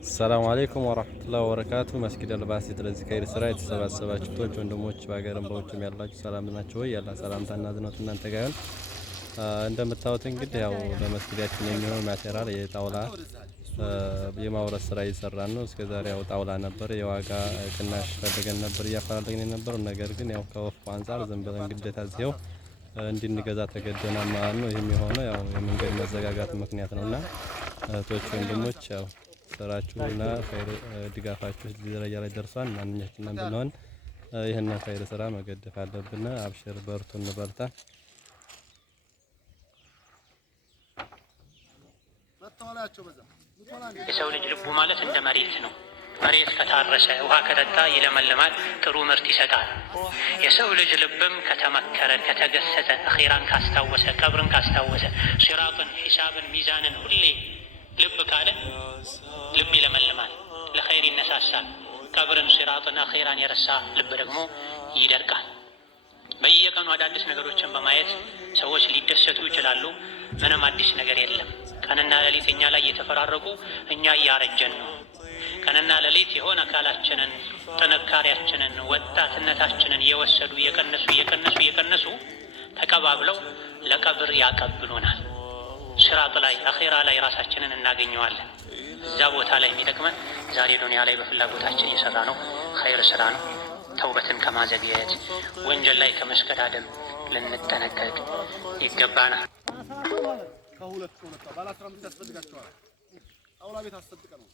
السلام عليكم ورحمة الله وبركاته መስጊድ አልባሲት ለዚህ ከይር ስራ የተሰባሰባችሁ ቶች ወንድሞች ባገርም በውጭም ያላችሁ ሰላም ናችሁ ወይ? ያላ ሰላምታና ዝነቱ እናንተ ጋር ይሁን። እንደምታዩት እንግዲህ ያው ለመስጊዳችን የሚሆን ማቴሪያል የጣውላ የማውረድ ስራ እየሰራን ነው። እስከዛሬ ያው ጣውላ ነበር የዋጋ ቅናሽ ፈልገን ነበር እያፈላለግን የነበረው ነገር ግን ያው ከወፍ አንፃር ዝም ብለን ግዴታ እዚያው እንድንገዛ ተገደናል ማለት ነው። ይሄም የሆነ ያው የመንገድ መዘጋጋት ምክንያት ነውና ቶች ወንድሞች ያው ስራችሁና ኸይር ድጋፋችሁ እዚህ ደረጃ ላይ ደርሷል። ማንኛችንም ብንሆን ይሄን ኸይር ስራ መገደፍ አለብን። አብሽር በርቱ እንበርታ። የሰው ልጅ ልቡ ማለት እንደ መሬት ነው። መሬት ከታረሰ ውሃ ከጠጣ ይለመልማል፣ ጥሩ ምርት ይሰጣል። የሰው ልጅ ልብም ከተመከረ ከተገሰጸ፣ አኺራን ካስታወሰ፣ ቀብርን ካስታወሰ፣ ሲራጥን፣ ሒሳብን፣ ሚዛንን ሁሌ ልብ ካለ ልብ ይለመልማል፣ ለኸይር ይነሳሳል። ቀብርን፣ ሲራጥን፣ አኺራን የረሳ ልብ ደግሞ ይደርቃል። በየቀኑ አዳዲስ ነገሮችን በማየት ሰዎች ሊደሰቱ ይችላሉ። ምንም አዲስ ነገር የለም። ቀንና ሌሊት እኛ ላይ እየተፈራረቁ እኛ እያረጀን ነው። ቀንና ሌሊት የሆነ አካላችንን፣ ጥንካሬያችንን፣ ወጣትነታችንን እየወሰዱ እየቀነሱ ተቀባብለው ለቀብር ያቀብሉናል። ሲራጥ ላይ አኺራ ላይ ራሳችንን እናገኘዋለን። እዛ ቦታ ላይ የሚጠቅመን ዛሬ ዱንያ ላይ በፍላጎታችን እየሰራ ነው ኸይር ስራ ነው። ተውበትን ከማዘግየት ወንጀል ላይ ከመስቀዳደም ልንጠነቀቅ ይገባናል። ከሁለት ባለ 15 ያስፈልጋቸዋል። አውላ ቤት አስጠጥቀ ነው